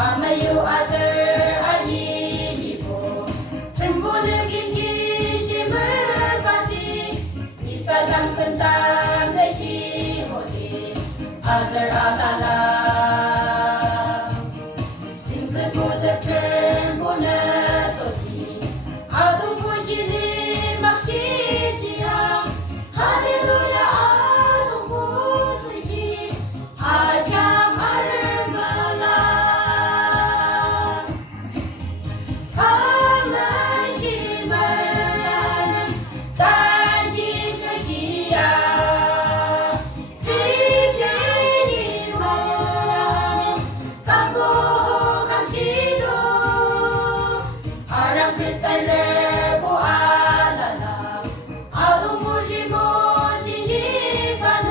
아마요 아들 아니고 행복을 인기심을 가지 이 사람 큰 땅 내기 호리 아들 아달라 징스 고집 행복을 소시 아동 부지리 막시지야 할렐루야 아동 부지리 아냐 말을 말라 가만히만 단지 저기야 비비니 말 깜보 감시도 아랑 크리스탈을 보아달라 아동 무시 모지니 가는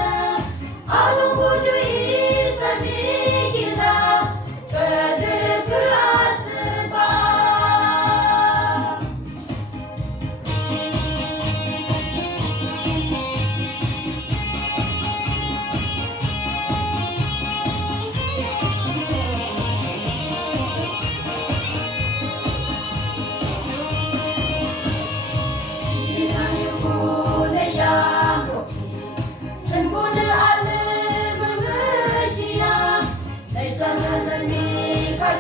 아동 구주 이살 미기라 그들 그 아스바 이상유군의 양복지 전부는 아름은 것이야 내 사랑은 네가